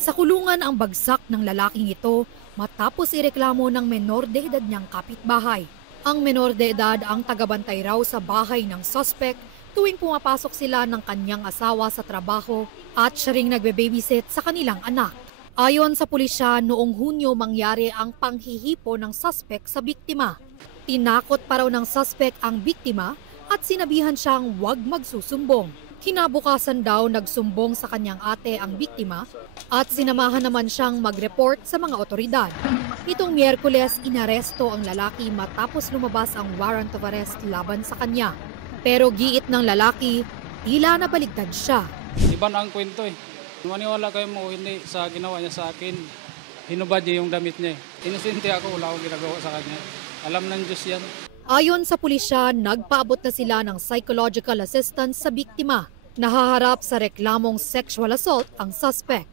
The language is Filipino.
Sa kulungan ang bagsak ng lalaking ito matapos ireklamo ng menor de edad niyang kapitbahay. Ang menor de edad ang tagabantay raw sa bahay ng suspect tuwing pumapasok sila ng kanyang asawa sa trabaho at siya ring nagbe-babysit sa kanilang anak. Ayon sa pulisya, noong Hunyo mangyari ang panghihipo ng suspect sa biktima. Tinakot pa raw ng suspect ang biktima at sinabihan siyang huwag magsusumbong. Kinabukasan daw nagsumbong sa kanyang ate ang biktima at sinamahan naman siyang mag-report sa mga otoridad. Itong Miyerkules, inaresto ang lalaki matapos lumabas ang warrant of arrest laban sa kanya. Pero giit ng lalaki, tila nabaligtad siya. Iba na ang kwento eh. Maniwala kayo mo hindi sa ginawa niya sa akin. Hinubad niya yung damit niya eh. Inosente ako, wala akong ginagawa sa kanya. Alam ng Diyos yan. Ayon sa pulisya, nagpaabot na sila ng psychological assistance sa biktima. Nahaharap sa reklamong sexual assault ang suspect.